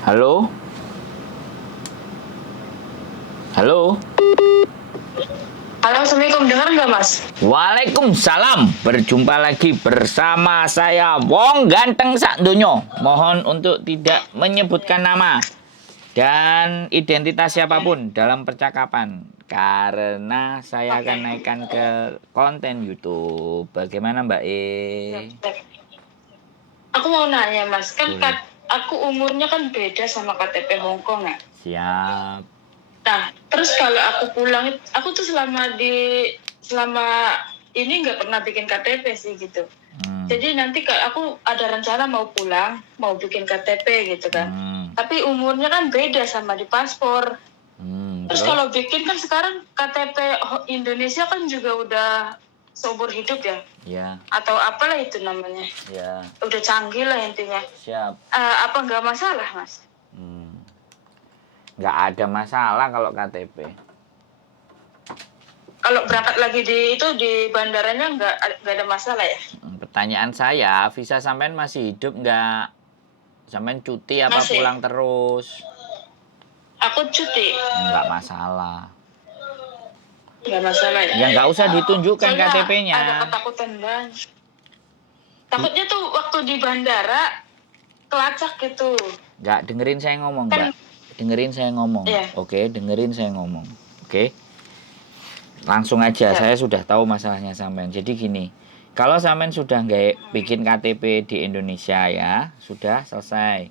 Halo? Halo? Halo, Assalamualaikum. Dengar nggak, Mas? Waalaikumsalam. Berjumpa lagi bersama saya Wong Ganteng Sakdonyo. Mohon untuk tidak menyebutkan nama dan identitas Oke. siapapun dalam percakapan karena saya Oke. akan naikkan ke konten YouTube. Bagaimana Mbak E? Siap, siap. Aku mau nanya, Mas. Boleh. Aku umurnya kan beda sama KTP Hongkong ya. Siap. Nah, terus kalau aku pulang, aku tuh selama ini nggak pernah bikin KTP sih gitu. Jadi nanti kalau aku ada rencana mau pulang, mau bikin KTP gitu kan. Tapi umurnya kan beda sama di paspor. Terus kalau bikin kan sekarang KTP Indonesia kan juga udah seumur hidup ya. Ya, Atau apalah itu namanya. ya. Udah canggih lah intinya. Siap. Apa nggak masalah, Mas? Nggak ada masalah kalau KTP. Kalau berangkat lagi di bandaranya nggak ada masalah ya? Pertanyaan saya, visa sampean masih hidup nggak? Sampean cuti apa Masih. pulang terus? Aku cuti. Nggak masalah. Nggak masalah ya? Ya nggak usah ditunjukkan Soalnya KTP-nya. ada ketakutan banget. Takutnya tuh waktu di bandara kelacak gitu. Nggak, dengerin saya ngomong, Kan, Mbak. Dengerin saya ngomong. iya. Oke, dengerin saya ngomong. Oke. Langsung aja, Siap. saya sudah tahu masalahnya sampean. Jadi gini, kalau sampean sudah nggak bikin KTP di Indonesia ya, sudah selesai.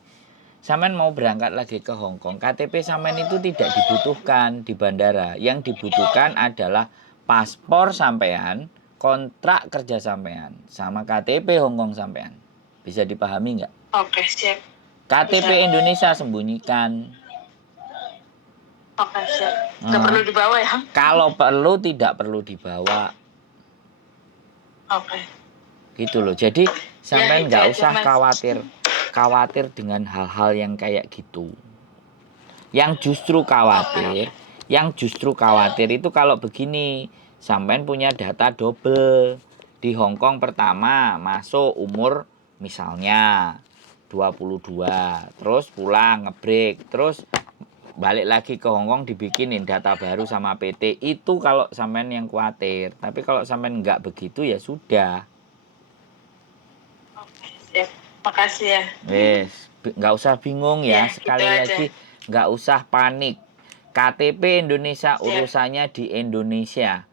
Sampean mau berangkat lagi ke Hong Kong, KTP sampean itu tidak dibutuhkan di bandara. Yang dibutuhkan adalah paspor sampean, kontrak kerja sampean, sama KTP Hong Kong sampean. Bisa dipahami nggak? Oke, siap. KTP Bisa. Indonesia sembunyikan. Oke, siap. Nggak perlu dibawa ya? Kalau perlu tidak perlu dibawa. Oke. Gitu loh. Jadi sampean itu nggak aja, usah Mas. khawatir dengan hal-hal yang kayak gitu. Yang justru khawatir itu kalau begini, sampean punya data double. Di Hong Kong pertama masuk umur misalnya 22, terus pulang ngebreak, terus balik lagi ke Hong Kong dibikinin data baru sama PT. Itu kalau sampean yang khawatir. Tapi kalau sampean nggak begitu ya sudah. Oke, siap. Makasih ya. Wes, nggak usah bingung ya. Ya, gitu Sekali aja. lagi, nggak usah panik. KTP Indonesia Siap. urusannya di Indonesia.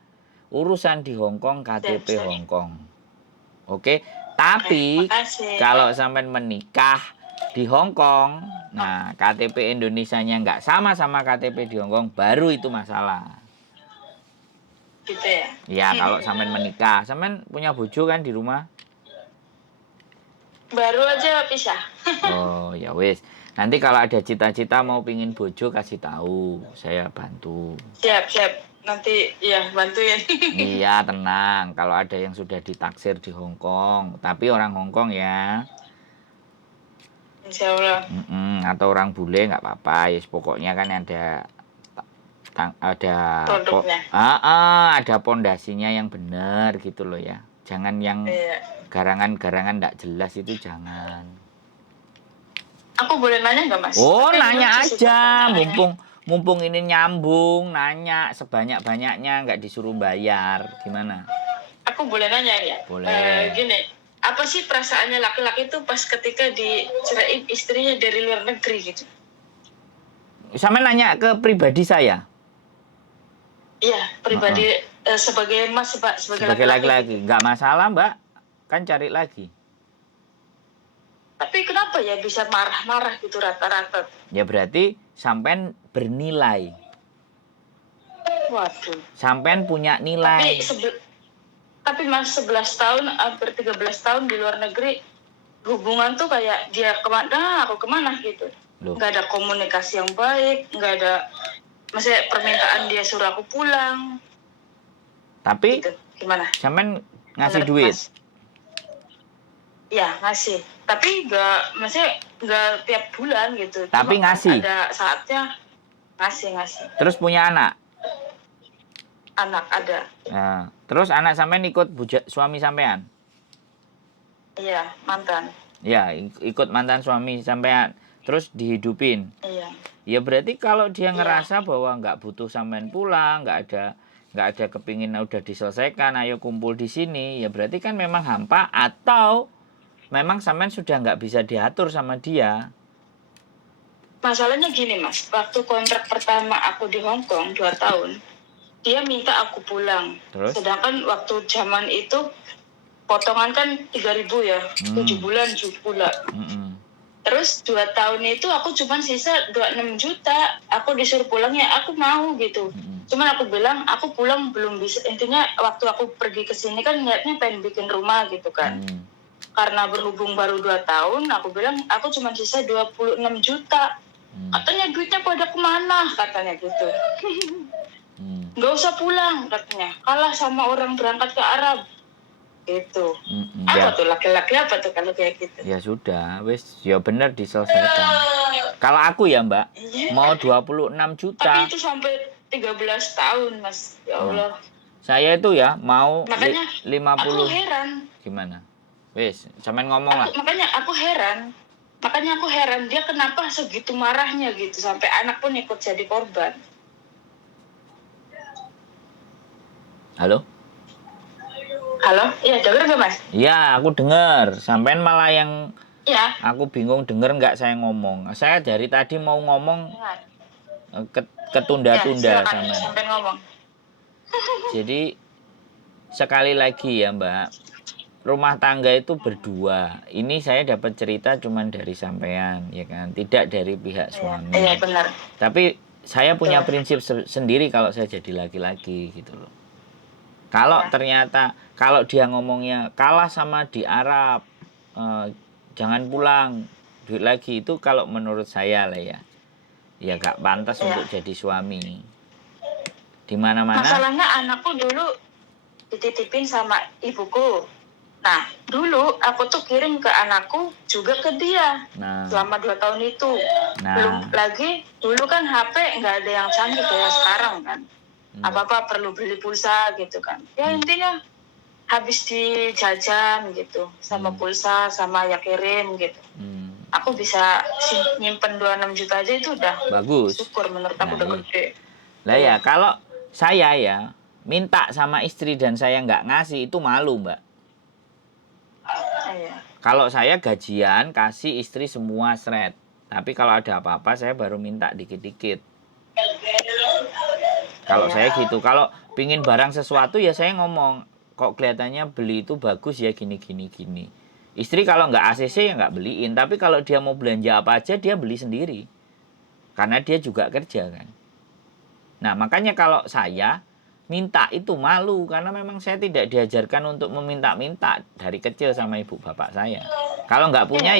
Urusan di Hong Kong KTP Siap. Hong Kong. Oke, tapi makasih. kalau sampai menikah di Hong Kong, nah KTP Indonesianya nggak sama KTP di Hong Kong, baru itu masalah. Gitu ya? Ya, kalau sampai menikah, sampai punya bojo kan di rumah? Baru aja pisah. Oh, ya wis. Nanti kalau ada cita-cita mau pingin bojo kasih tahu, saya bantu. Siap. Nanti ya bantuin. Iya, tenang. Kalau ada yang sudah ditaksir di Hong Kong, tapi orang Hong Kong ya. Insya Allah. Atau orang bule nggak apa-apa. Ya, pokoknya kan ada Produknya. ada pondasinya yang benar gitu loh ya. Jangan yang Iya. garangan-garangan nggak jelas itu jangan. Aku boleh nanya nggak, Mas? Oh, Tapi nanya lucu sih aja, pertanyaannya. mumpung ini nyambung, nanya sebanyak-banyaknya nggak disuruh bayar, gimana? Aku boleh nanya ya? Boleh. Gini, apa sih perasaannya laki-laki itu pas ketika dicerain istrinya dari luar negeri gitu? Sama nanya ke pribadi saya. Iya, pribadi sebagai Mas, Pak, Sebagai laki-laki, gitu. nggak masalah Mbak, kan cari lagi. Tapi kenapa ya bisa marah-marah gitu rata-rata? Ya berarti sampean bernilai. Waduh. Sampean punya nilai. Tapi Mas 11 tahun, hampir 13 tahun di luar negeri, hubungan tuh kayak dia kemana, aku kemana gitu. Loh. Nggak ada komunikasi yang baik, nggak ada, maksudnya permintaan dia suruh aku pulang. Tapi gitu. Gimana? sampean ngasih Menurut duit? Mas? Ya ngasih, tapi maksudnya nggak tiap bulan gitu. Tapi cuma ngasih? Ada saatnya ngasih. Terus punya anak? Anak ada. Nah, terus anak sampean ikut suami sampean? Iya, mantan. Ya, ikut mantan suami sampean. terus dihidupin. Iya. Ya berarti kalau dia Iya. ngerasa bahwa nggak butuh sampean pulang, nggak ada kepingin udah diselesaikan, ayo kumpul di sini, ya berarti kan memang hampa atau memang sampean sudah nggak bisa diatur sama dia. Masalahnya gini Mas, waktu kontrak pertama aku di Hong Kong 2 tahun, dia minta aku pulang. Terus? Sedangkan waktu zaman itu potongan kan 3.000 ya, 7 bulan 7 bulan. Terus 2 tahun itu aku cuma sisa 26 juta. Aku disuruh pulang ya aku mau gitu. Cuman aku bilang aku pulang belum bisa. Intinya waktu aku pergi ke sini kan niatnya pengen bikin rumah gitu kan. Karena berhubung baru 2 tahun, aku bilang aku cuma sisa 26 juta. Katanya duitnya pada kemana? Katanya gitu. Nggak usah pulang katanya. Kalah sama orang berangkat ke Arab. Gitu. Apa tuh laki-laki apa tuh kalau kayak gitu? Ya sudah, wis ya bener diselesaikan. Kalau aku ya Mbak, mau 26 juta. Tapi itu sampai 13 tahun Mas. Ya Allah. Saya itu ya mau Makanya 50. aku heran. Gimana? Wis, sampean ngomong lah. Makanya aku heran dia kenapa segitu marahnya gitu sampai anak pun ikut jadi korban. Halo? Halo? Iya, denger nggak Mas? Iya, aku dengar. Sampean malah yang Iya. aku bingung denger nggak saya ngomong. Saya dari tadi mau ngomong ketunda-tunda ya, sampean. Sampean ngomong. Jadi sekali lagi ya Mbak, rumah tangga itu berdua. Ini saya dapat cerita cuman dari sampean, ya kan? Tidak dari pihak suami. Iya, benar. Tapi saya punya prinsip sendiri kalau saya jadi laki-laki gitu loh. Kalau ternyata kalau dia ngomongnya kalah sama di Arab, jangan pulang, duit lagi, itu kalau menurut saya lah ya gak pantas untuk jadi suami. Di mana-mana. Masalahnya anakku dulu dititipin sama ibuku. Nah, dulu aku tuh kirim ke anakku juga ke dia. Selama 2 tahun itu. Belum lagi, dulu kan HP nggak ada yang canggih kayak sekarang kan. Apa-apa perlu beli pulsa gitu kan. Ya intinya habis di jajan gitu. Sama pulsa, sama ya kirim gitu. Aku bisa nyimpen 26 juta aja itu udah bagus. Syukur menurut aku udah gede. Lah ya, kalau saya ya minta sama istri dan saya nggak ngasih itu malu Mbak. Kalau saya gajian kasih istri semua seret. Tapi kalau ada apa-apa saya baru minta dikit-dikit. Kalau saya gitu, kalau pingin barang sesuatu ya saya ngomong, kok kelihatannya beli itu bagus ya gini. Istri kalau nggak ACC ya nggak beliin, tapi kalau dia mau belanja apa aja dia beli sendiri. Karena dia juga kerja kan. Nah makanya kalau saya minta itu malu, karena memang saya tidak diajarkan untuk meminta-minta dari kecil sama ibu bapak saya. Kalau nggak punya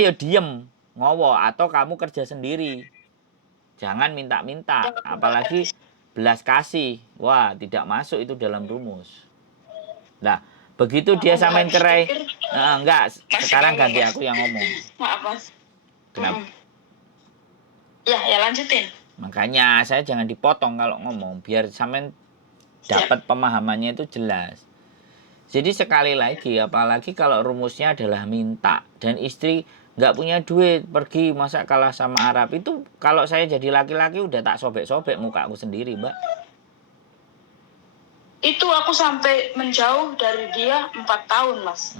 ya diem, ngowo atau kamu kerja sendiri. Jangan minta-minta, apalagi belas kasih. Wah, tidak masuk itu dalam rumus. Nah, begitu dia sampein cerai, enggak, sekarang ganti aku yang ngomong. Maaf, Mas. Kenapa? Ya lanjutin. Makanya saya jangan dipotong kalau ngomong, biar sampein dapat pemahamannya itu jelas. Jadi sekali lagi, apalagi kalau rumusnya adalah minta dan istri nggak punya duit, pergi masa kalah sama Arab, itu kalau saya jadi laki-laki udah tak sobek-sobek muka aku sendiri Mbak. Itu aku sampai menjauh dari dia 4 tahun Mas.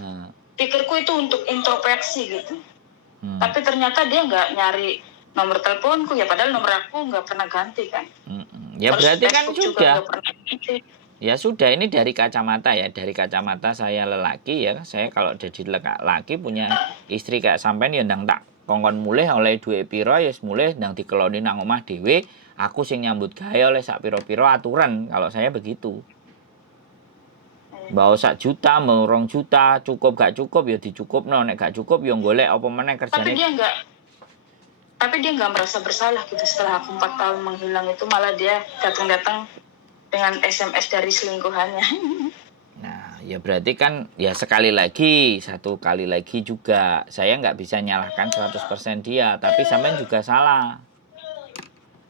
Pikirku itu untuk introspeksi gitu. Tapi ternyata dia nggak nyari nomor teleponku ya, padahal nomor aku nggak pernah ganti kan. Ya terus berarti kan sudah. Ya sudah, ini dari kacamata ya, dari kacamata saya lelaki ya, saya kalau jadi lelaki punya istri kayak sampean ya ndang tak kongkon mulih oleh duwe piro ya mulih ndang dikeloni nang omah dhewe, aku sing nyambut gawe oleh sak piro-piro aturan, kalau saya begitu. Mbak 1 juta, mau 2 juta, cukup gak cukup ya dicukupno, nek gak cukup ya golek apa meneh kerjane. Tapi dia nggak merasa bersalah gitu setelah aku 4 tahun menghilang itu, malah dia datang-datang dengan SMS dari selingkuhannya. Nah, ya berarti kan ya satu kali lagi juga saya nggak bisa nyalahkan 100% dia, tapi sampean juga salah.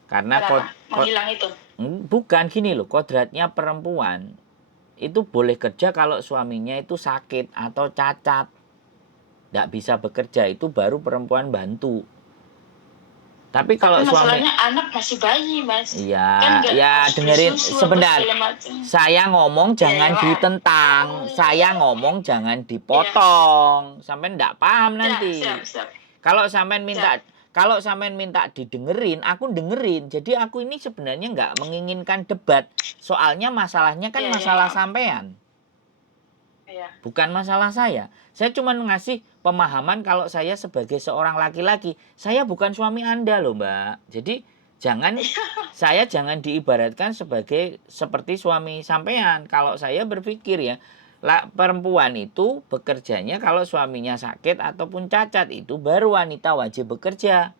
Karena menghilang itu. Bukan gini loh, kodratnya perempuan itu boleh kerja kalau suaminya itu sakit atau cacat. nggak bisa bekerja, itu baru perempuan bantu. Tapi kalau Tapi suami, masalahnya anak masih bayi, Mas. ya, Kan nggak ya harus beli dengerin susu apa sebentar. segala macam. Saya ngomong Ya, jangan ya, ditentang, saya ngomong jangan dipotong, sampai nggak paham nanti. siap. Kalau sampean minta, Siap. kalau sampean minta didengerin, aku dengerin. Jadi aku ini sebenarnya nggak menginginkan debat. Soalnya masalahnya kan Iya, masalah maaf. sampean, Iya. bukan masalah saya. Saya cuma ngasih pemahaman kalau saya sebagai seorang laki-laki, saya bukan suami Anda loh, Mbak. Jadi jangan, saya jangan diibaratkan sebagai seperti suami sampean. Kalau saya berpikir ya, perempuan itu bekerjanya kalau suaminya sakit ataupun cacat, itu baru wanita wajib bekerja.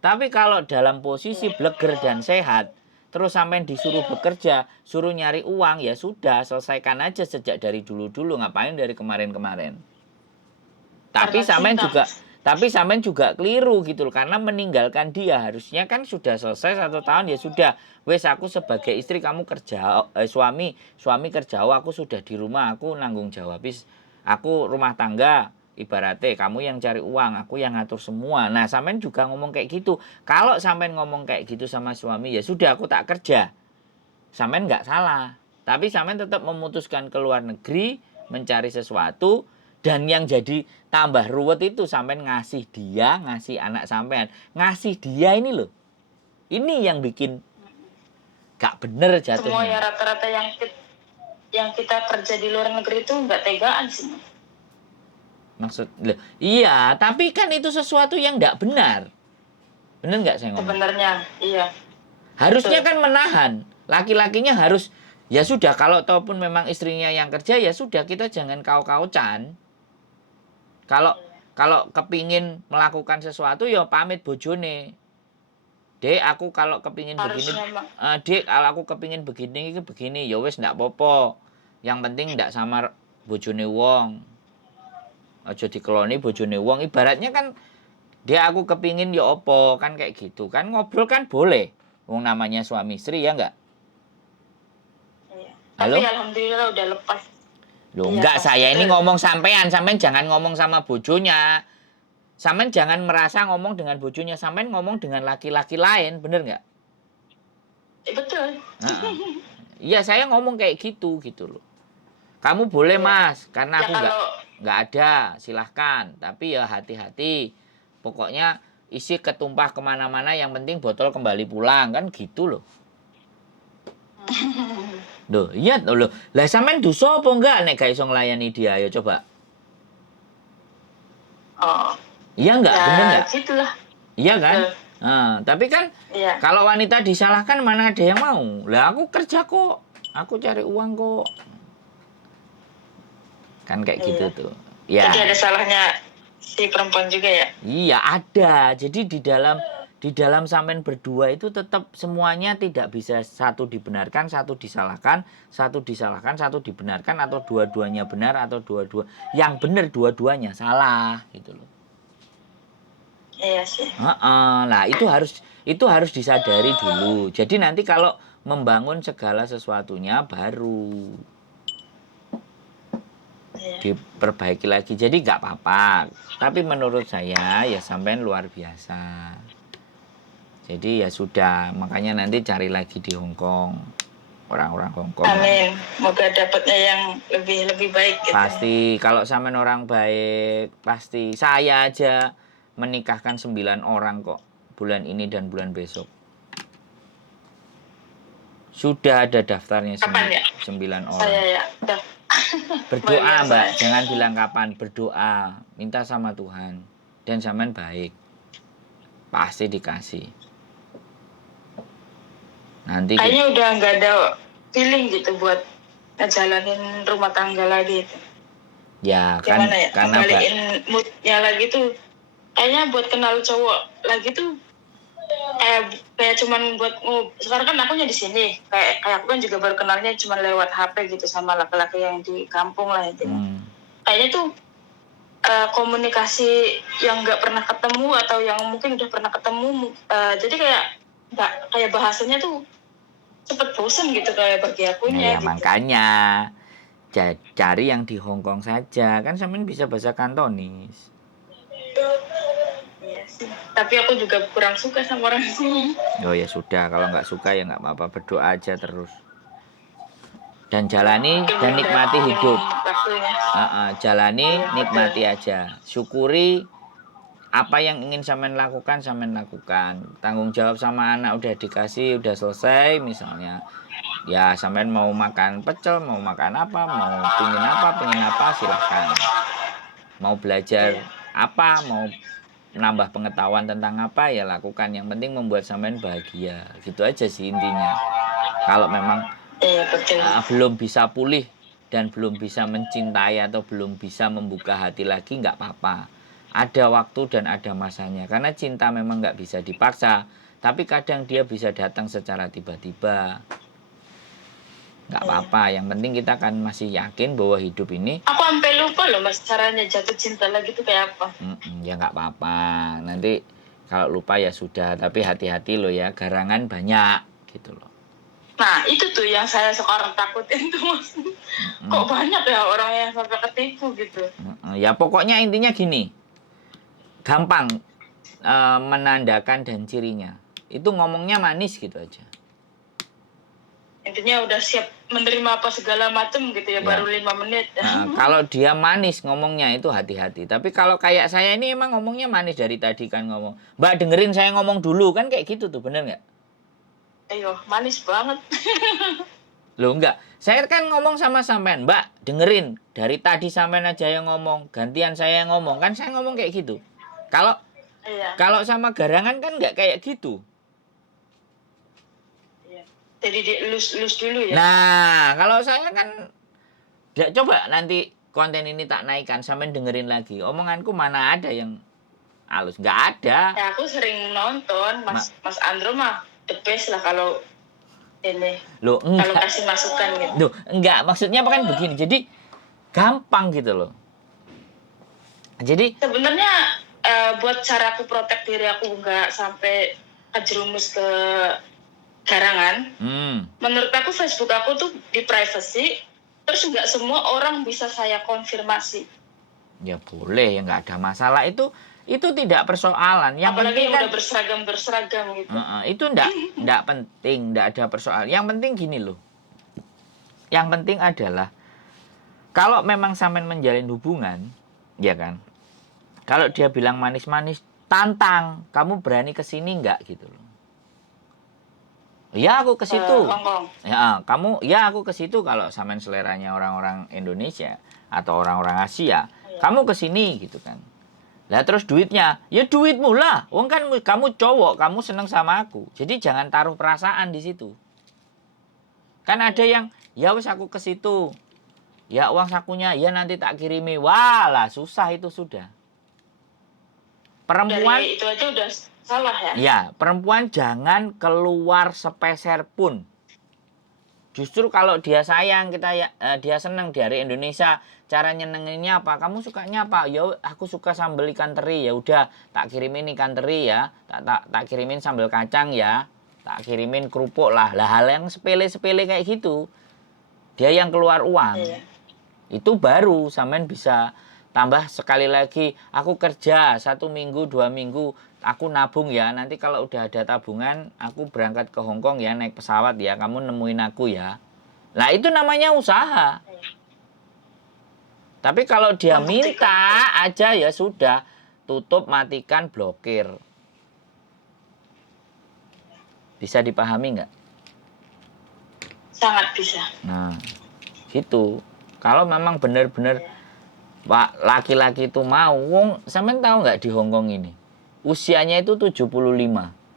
Tapi kalau dalam posisi bleger dan sehat, terus sampai disuruh bekerja, suruh nyari uang, ya sudah, selesaikan aja sejak dari dulu-dulu, ngapain dari kemarin-kemarin. Tapi sampean juga, keliru gitu loh, karena meninggalkan dia. Harusnya kan sudah selesai 1 tahun, ya sudah, wes aku sebagai istri, kamu kerja, suami kerja, aku sudah di rumah, aku nanggung jawab, aku rumah tangga, ibaratnya kamu yang cari uang, aku yang ngatur semua. Nah, sampean juga ngomong kayak gitu. Kalau sampean ngomong kayak gitu sama suami, ya sudah, aku tak kerja, sampean nggak salah. Tapi sampean tetap memutuskan ke luar negeri mencari sesuatu, dan yang jadi tambah ruwet itu sampean ngasih dia, ngasih anak sampean, ngasih dia ini loh. Ini yang bikin gak bener Semua ya jatuhnya. rata-rata yang kita kerja di luar negeri itu nggak tegaan sih. Maksud, loh, iya, tapi kan itu sesuatu yang gak benar. Bener nggak saya ngomong? Sebenarnya, iya. Harusnya Betul. kan menahan. Laki-lakinya harus, ya sudah, kalau ataupun memang istrinya yang kerja, ya sudah, kita jangan kau-kaucan. Kalau kepingin melakukan sesuatu, ya pamit bojone. Dek, aku kalau kepingin begini, Dek, kalau aku kepingin begini, itu begini, ya wes ndak popo. Yang penting ndak sama bojone wong. Aja dikeloni bojone wong. Ibaratnya kan, dia aku kepingin ya opo, kan kayak gitu. Kan ngobrol kan boleh. Wong namanya suami istri, ya enggak? Iya. Halo? Tapi alhamdulillah udah lepas. Loh, Iya, enggak, Mas. saya ini Betul. ngomong sampean jangan ngomong sama bojonya. Sampean jangan merasa ngomong dengan bojonya, sampean ngomong dengan laki-laki lain, bener nggak? Betul. Iya, saya ngomong kayak gitu loh. Kamu boleh, Iya. Mas, karena Ya aku nggak ada, silahkan. Tapi ya hati-hati. Pokoknya isi ketumpah kemana-mana, yang penting botol kembali pulang, kan gitu loh. Loh, iya loh. Lah sampean dosa apa enggak nek gak iso nglayani dia? Ayo coba. Oh. Iya enggak? Ya, Bener enggak? gitulah. Iya kan? Nah, tapi kan Iya. kalau wanita disalahkan, mana ada yang mau. Lah aku kerja kok. Aku cari uang kok. Kan kayak gitu tuh. Ya. Jadi ada salahnya si perempuan juga ya? Iya, ada. Jadi di dalam sampean berdua itu tetap semuanya tidak bisa satu dibenarkan, satu disalahkan, satu disalahkan, satu dibenarkan, atau dua-duanya benar, atau dua-dua yang benar, dua-duanya salah gitu loh. Iya sih. Nah, itu harus disadari dulu. Jadi nanti kalau membangun segala sesuatunya baru diperbaiki lagi. Jadi nggak apa-apa. Tapi menurut saya ya sampean luar biasa. Jadi ya sudah, makanya nanti cari lagi di Hong Kong. Orang-orang Hong Kong. Amin. Moga dapatnya yang lebih baik gitu. Pasti kalau sampean orang baik, pasti. Saya aja menikahkan 9 orang kok bulan ini dan bulan besok. Sudah ada daftarnya. Kapan ya? 9 orang. Saya ya. Berdoa, Mbak, jangan bilang kapan, berdoa, minta sama Tuhan, dan sampean baik, pasti dikasih. Nanti kayaknya udah nggak ada feeling gitu buat ngejalanin rumah tangga lagi itu. Ya kan, gimana ya, karena kembaliin moodnya lagi tuh, kayaknya buat kenal cowok lagi tuh kayak cuman buat sekarang kan akunya di sini, kayak aku kan juga baru kenalnya cuman lewat HP gitu sama laki-laki yang di kampung lah intinya. Kayaknya tuh komunikasi yang nggak pernah ketemu atau yang mungkin udah pernah ketemu, jadi kayak bahasanya tuh cepet bosen gitu kayak bagi akunya. Ya gitu. Makanya cari yang di Hong Kong saja, kan sampean bisa bahasa Kantonis. Tapi aku juga kurang suka sama orang sini. Oh ya sudah, kalau nggak suka ya nggak apa-apa, berdoa aja terus. Dan jalani Mungkin dan belum nikmati dapetin hidup. waktunya. Jalani, Iya, nikmati betul. aja. Syukuri apa yang ingin sampean lakukan. Tanggung jawab sama anak udah dikasih, udah selesai misalnya. Ya sampean mau makan pecel, mau makan apa, pingin apa silahkan. Mau belajar Iya. apa, mau menambah pengetahuan tentang apa ya lakukan. Yang penting membuat sampean bahagia. Gitu aja sih intinya. Kalau memang Iya, betul. belum bisa pulih dan belum bisa mencintai atau belum bisa membuka hati lagi nggak apa-apa. Ada waktu dan ada masanya. Karena cinta memang nggak bisa dipaksa. Tapi kadang dia bisa datang secara tiba-tiba. Nggak Iya. apa-apa. Yang penting kita kan masih yakin bahwa hidup ini. Aku sampai lupa loh mas caranya jatuh cinta lagi tuh kayak apa. Ya nggak apa-apa. Nanti kalau lupa ya sudah. Tapi hati-hati loh ya. Garangan banyak gitu loh. Nah itu tuh yang saya sekarang takutin tuh mas. Kok banyak ya orang yang sampai ketipu gitu. Ya pokoknya intinya gini. Gampang menandakan dan cirinya. Itu ngomongnya manis gitu aja. Intinya udah siap menerima apa segala macam gitu ya, baru 5 menit. Kalau dia manis ngomongnya itu hati-hati. Tapi kalau kayak saya ini emang ngomongnya manis dari tadi kan ngomong. Mbak dengerin saya ngomong dulu kan kayak gitu tuh, bener nggak? Ayo, manis banget. Loh enggak, saya kan ngomong sama sampean, Mbak dengerin. Dari tadi sampean aja yang ngomong, gantian saya yang ngomong. Kan saya ngomong kayak gitu. Kalau Iya. kalau sama garangan kan nggak kayak gitu. Iya. Jadi dielus-elus dulu ya. Nah, kalau saya kan coba nanti konten ini tak naikkan, sampean dengerin lagi. Omonganku mana ada yang halus, nggak ada. Ya aku sering nonton, Mas Andro mah the best lah kalau ini. Loh, Kalau enggak. kasih masukan gitu. Loh, enggak. Maksudnya apa kan begini. Jadi gampang gitu loh. Jadi Sebenarnya buat cara aku protek diri aku nggak sampai kejerumus ke garangan. Menurut aku Facebook aku tuh di privacy, terus nggak semua orang bisa saya konfirmasi. Ya boleh, ya nggak ada masalah itu tidak persoalan. Yang apalagi penting yang kan udah berseragam gitu. Itu enggak penting, enggak ada persoalan. Yang penting gini loh. Yang penting adalah kalau memang sampean menjalin hubungan, ya kan? Kalau dia bilang manis-manis, tantang, kamu berani ke sini enggak gitu loh. Ya aku ke situ. Ya aku ke situ kalau sampean seleranya orang-orang Indonesia atau orang-orang Asia. Kamu ke sini gitu kan. Lah terus duitnya, ya duitmu lah. Wong kan kamu cowok, kamu seneng sama aku. Jadi jangan taruh perasaan di situ. Kan ada yang, ya wes aku ke situ. Ya uang sakunya, ya nanti tak kirimi. Wah lah susah itu sudah. Perempuan dari itu aja udah salah ya. Ya, perempuan jangan keluar sepeser pun. Justru kalau dia sayang, dia senang dari Indonesia, cara nyenenginnya apa? Kamu sukanya apa? Ya aku suka sambal ikan teri. Ya udah, tak kirimin ikan teri ya. Tak kirimin sambal kacang ya. Tak kirimin kerupuk lah. Lah hal yang sepele-sepele kayak gitu. Dia yang keluar uang. Iya. Itu baru sampean bisa tambah sekali lagi. Aku kerja 1 minggu, 2 minggu, aku nabung ya. Nanti kalau udah ada tabungan, aku berangkat ke Hongkong ya, naik pesawat ya. Kamu nemuin aku ya. Nah itu namanya usaha. Tapi kalau dia minta aja ya sudah, tutup, matikan, blokir. Bisa dipahami nggak? Sangat bisa. Nah, gitu. Kalau memang benar-benar Pak laki-laki itu mau, wong sampean tahu nggak di Hongkong ini usianya itu 75,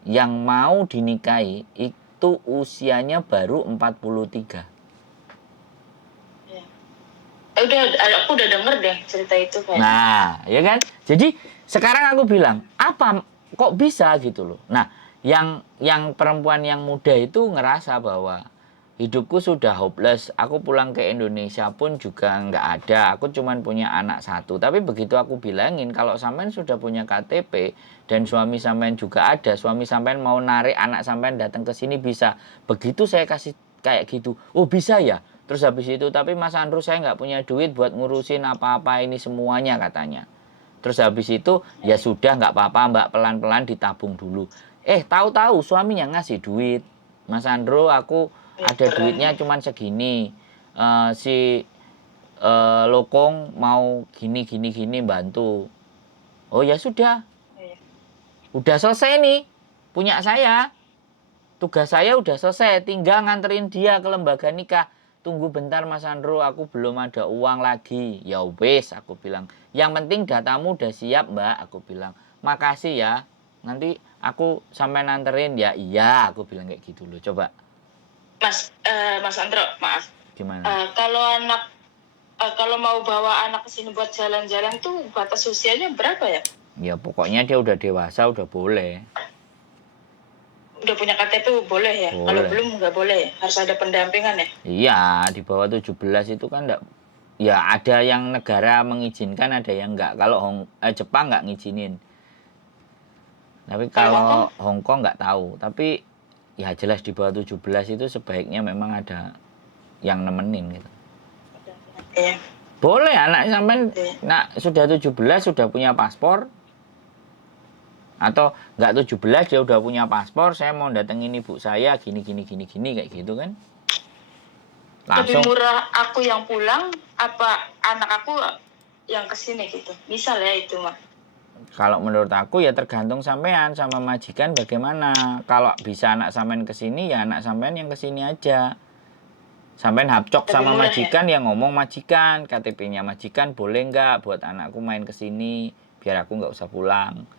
yang mau dinikahi itu usianya baru 43. Ya. Aku udah denger deh cerita itu kayak. Nah, ya kan? Jadi sekarang aku bilang, apa kok bisa gitu loh. Nah, yang perempuan yang muda itu ngerasa bahwa hidupku sudah hopeless. Aku pulang ke Indonesia pun juga nggak ada. Aku cuman punya anak 1. Tapi begitu aku bilangin kalau sampean sudah punya KTP dan suami sampean juga ada, suami sampean mau narik anak sampean datang ke sini bisa. Begitu saya kasih kayak gitu, oh bisa ya. Terus habis itu, tapi Mas Andrew saya nggak punya duit buat ngurusin apa-apa ini semuanya katanya. Terus habis itu ya sudah nggak apa-apa Mbak, pelan-pelan ditabung dulu. Tahu-tahu suaminya ngasih duit. Mas Andro, aku ada duitnya cuman segini. Si Lokong mau gini bantu. Oh ya sudah. Udah selesai nih. Punya saya. Tugas saya udah selesai, tinggal nganterin dia ke lembaga nikah. Tunggu bentar Mas Andro, aku belum ada uang lagi. Ya wes, aku bilang. Yang penting datamu udah siap Mbak, aku bilang. Makasih ya, nanti aku sampai nanterin ya. Iya, aku bilang kayak gitu loh. Coba. Mas Andro, maaf. Gimana? Kalau mau bawa anak ke sini buat jalan-jalan tuh batas usianya berapa ya? Ya pokoknya dia udah dewasa, udah boleh. Udah punya KTP boleh ya? Boleh. Kalau belum nggak boleh ya? Harus ada pendampingan ya? Iya, di bawah 17 itu kan enggak. Ya ada yang negara mengizinkan, ada yang enggak. Kalau Jepang enggak ngizinin. Tapi kalau Hong Kong enggak tahu. Tapi ya jelas di bawah 17 itu sebaiknya memang ada yang nemenin gitu. Iya. Boleh anak sampean sudah 17 sudah punya paspor. Atau enggak 17 dia udah punya paspor, saya mau datengin ibu saya gini kayak gitu kan. Langsung. Lebih murah aku yang pulang apa anak aku yang kesini gitu. Misal ya itu mah. Kalau menurut aku ya tergantung sampean sama majikan bagaimana. Kalau bisa anak sampean kesini ya anak sampean yang kesini aja. Sampean hapcok sama majikan ya ngomong majikan, KTP-nya majikan boleh nggak buat anakku main kesini biar aku nggak usah pulang.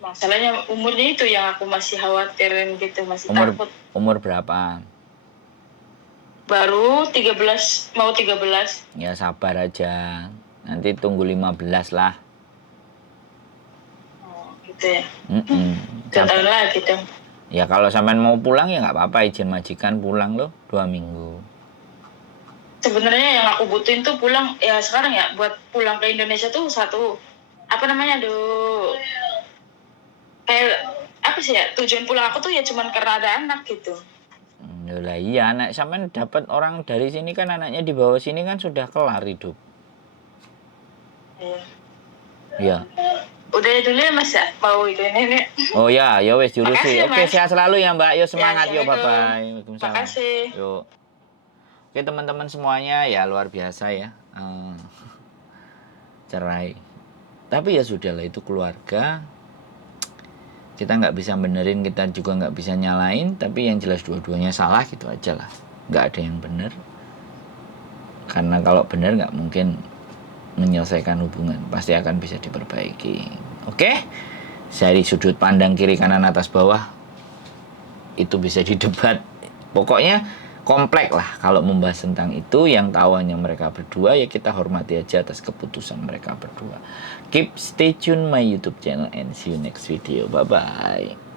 Masalahnya umurnya itu yang aku masih khawatirin gitu, masih takut. Umur berapa? Baru 13, mau 13. Ya sabar aja. Nanti tunggu 15 lah. Oh, gitu ya. 2 tahun lagi dong. Ya kalau sampean mau pulang ya nggak apa-apa, izin majikan pulang loh 2 minggu. Sebenarnya yang aku butuhin tuh pulang ya sekarang ya buat pulang ke Indonesia tuh kayak apa sih ya, tujuan pulang aku tuh ya cuman karena ada anak gitu. Lah iya, anak sampean dapat orang dari sini kan, anaknya di bawah sini kan sudah kelar hidup. Iya. Udah ya dulu ya Mas ya, mau itu nenek. Oh ya wes diurusi. Oke, Mas. sehat selalu ya Mbak. Yo semangat Ya, yo, bye-bye. Waalaikumsalam. Makasih. Yo. Oke teman-teman semuanya, ya luar biasa ya. Cerai. Tapi ya sudahlah, itu keluarga. Kita nggak bisa benerin, kita juga nggak bisa nyalain. Tapi yang jelas dua-duanya salah gitu aja lah. Nggak ada yang bener. Karena kalau bener nggak mungkin menyelesaikan hubungan, pasti akan bisa diperbaiki. Oke? Dari sudut pandang kiri kanan atas bawah itu bisa didebat. Pokoknya kompleks lah kalau membahas tentang itu. Yang tahu hanya mereka berdua, ya kita hormati aja atas keputusan mereka berdua. Keep stay tune my YouTube channel and see you next video. Bye bye.